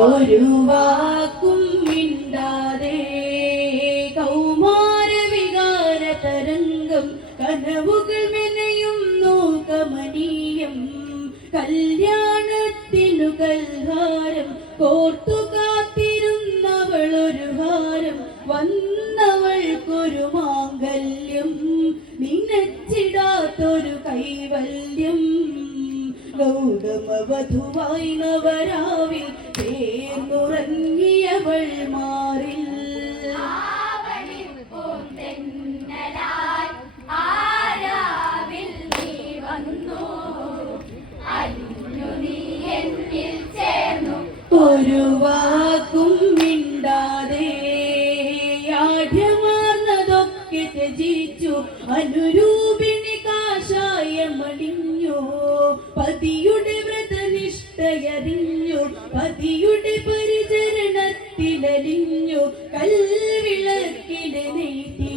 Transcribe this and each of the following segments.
ഒരു വാക്കും മിണ്ടാതെ കൗമാര വികാര തരംഗം കനവുകൾ മെനയുന്നു കമനീയം കല്യാണത്തിനു കൽഹാരം കോർത്തു വ്രതനിഷ്ഠയറിഞ്ഞു പതിയുടെ പരിചരണത്തിലലിഞ്ഞു കൽവിളക്കിലെ നെയ്ത്തിരിയിൽ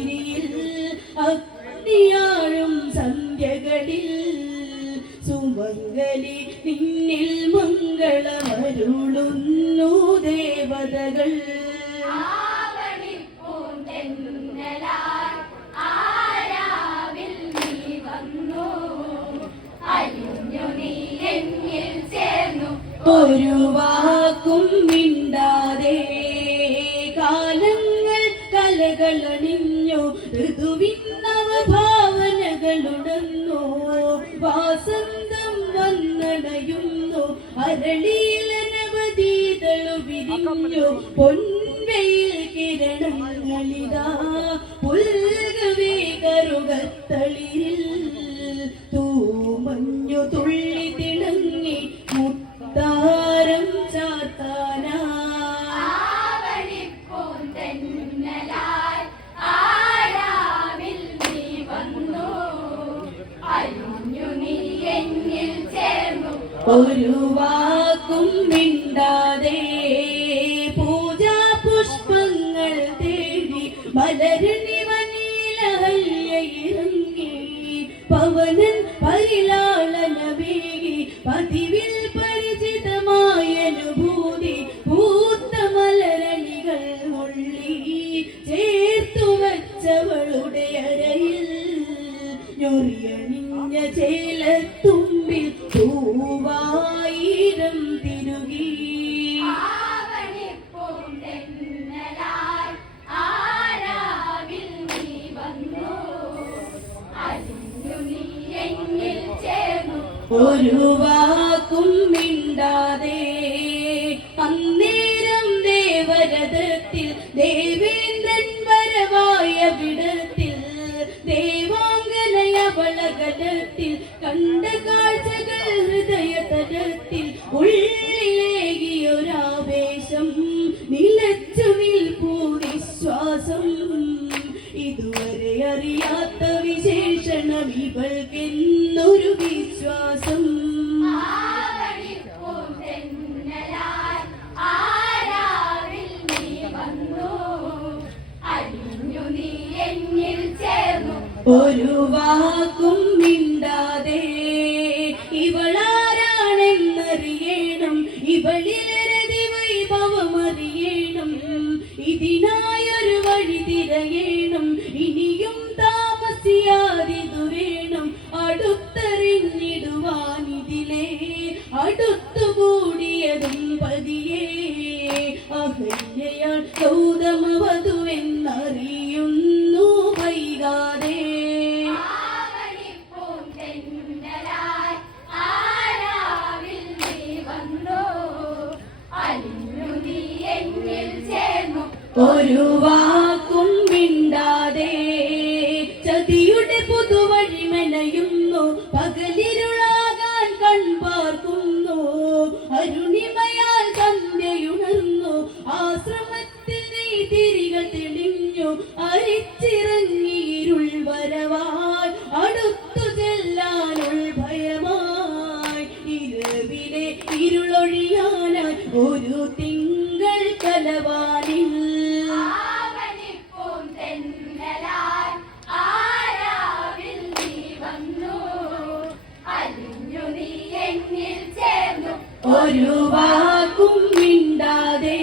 ഒരു വാക്കും മിണ്ടാതെ. കാലങ്ങൾ കലകളണിഞ്ഞു ഋതുവിന്നവ ഭാവനകളുടന്നു വാസന്തം വന്നണയുന്നു അരളിയിലനവധീതളു വിരിഞ്ഞു. പൊൻവെയിൽ കിരണങ്ങളിതാ പുൽകവേ കറുകത്തളിരിൽ ഒരു വാക്കും മിണ്ടാതെ ഒരു വാക്കും മിണ്ടാതെ അന്നേരം ദേവരഥത്തിൽ ദേവേന്ദ്രൻ വരവായ വിടത്തിൽ ദേവാംഗനയവളകലത്തിൽ കണ്ട കാഴ്ചകൾ ഹൃദയതലത്തിൽ ഉള്ളിലേകിയൊരാവേശം എന്നിൽ ചേർന്നു ഒരു വാക്കും മിണ്ടാതെ ഇവളാരാണെന്നറിയണം ഇവളിലരതി വൈഭവം അറിയണം. ഇതിനായൊരു വഴി തിരയണം. ഇനിയും താമസിയാതെ വേണം അടുത്തറിഞ്ഞിടുവാനിതിലേ അടുത്തുകൂടിയതും പതിയേ. അഹല്യയാൾ ഗൗതമ വധുവെന്നറിയ ഇരുളൊഴിയാനായി ഒരു തിങ്കൾ കലവാനിൽ. ഒരു വാക്കും മിണ്ടാതെ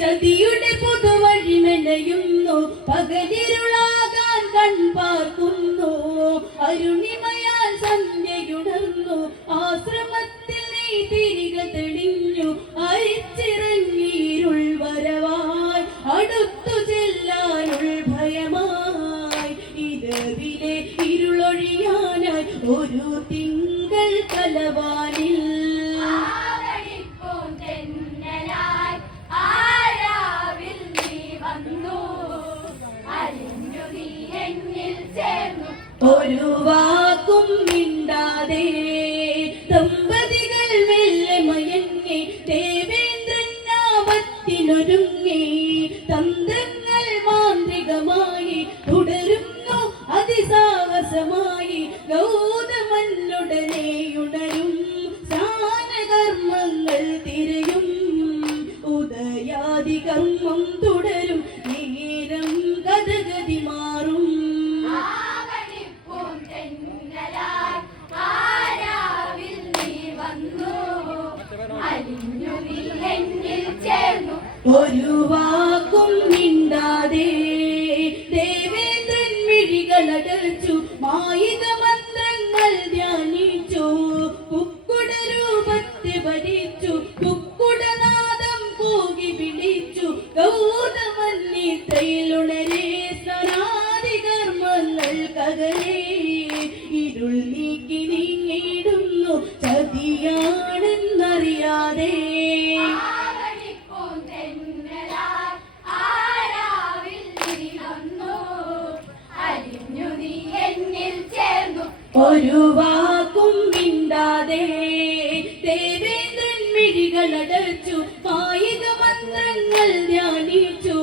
ചതിയുടെ പുതുവഴി മെനയുന്നു പകലിരുളാകാൻ കൺപാർക്കുന്നു. അരുണിമ ഒരു വാക്കും മിണ്ടാതെ ദേവേന്ദ്രൻ മിഴികളടച്ചു. മായിക മന്ത്രങ്ങൾ ധ്യാനിച്ചു. കുക്കുട രൂപത്തെ ഭരിച്ചു കുക്കുടനാദം കൂകി പിടിച്ചു. ഗൗതമന്നിത്തയിലുണരെ സനാദി കർമ്മങ്ങൾ കകലേ. ഇരുൾ നീക്കി നീങ്ങിടും അറിയാതെ ഒരു വാക്കും മിണ്ടാതെ ദേവേന്ദ്രൻ മിഴികളടച്ചു. കായിക മന്ത്രങ്ങൾ ധ്യാനിച്ചു.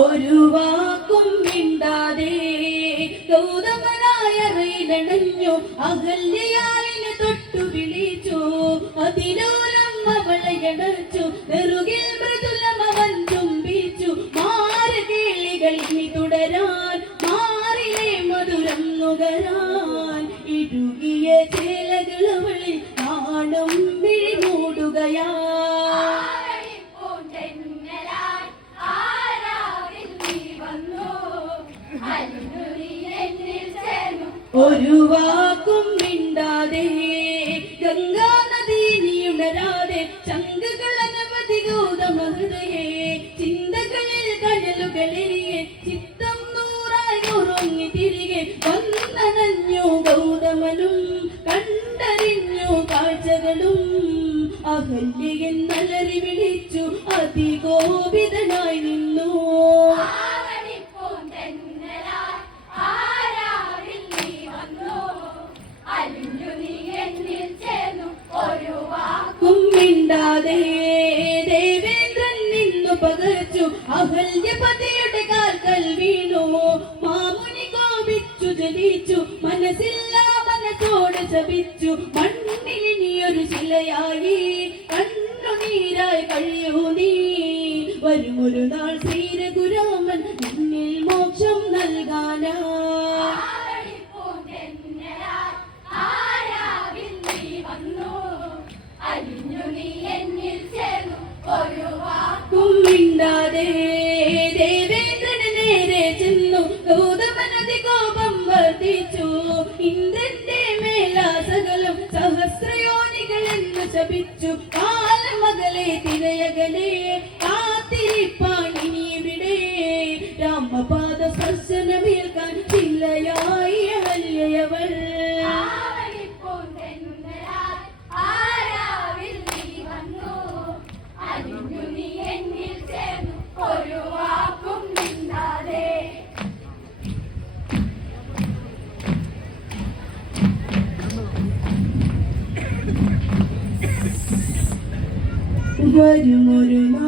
ഒരു വാക്കും മിണ്ടാതെ ഗൗതമനായ റീലണഞ്ഞു അകല്യയായിന് തൊട്ടു വിളിച്ചു. അതിലോലമ്മ വളയടച്ചു നെറുകിൽ മൃദുലമ വൻ ചുംബിച്ചു മാറി കേളികൾ ഇനി തുടരാൻ മാറിലെ മധുരം നുകരാൻ ഇടുകിയ ചേ അഹല്യപതിയുടെ കാൽക്കൽ വീണു. മാമുനി കോപിച്ചു ജലിച്ചു മനസ്സില്ല മനത്തോട് ശപിച്ചു. മണ്ണിൽ നീയൊരു ശിലയായി. കണ്ണുനീരായി കഴിയൂ നീ. വരുമൊരു നാൾ ശ്രീരഘുരാമൻ നിന്നിൽ മോക്ഷം നൽകാനാ. വാക്കു കുമ്മിണ്ടാതെ ദേവേന്ദ്രന് നേരെ ചെന്നു. ഗൗതമനതി കോപം വർദ്ധിച്ചു. ഇന്ദ്രന്റെ മേലാസകലം സഹസ്രയോനികൾ എന്ന് ശപിച്ചു. കാലമകലെ തിരയകലെ വരുമൊരു നാൾ ശ്രീ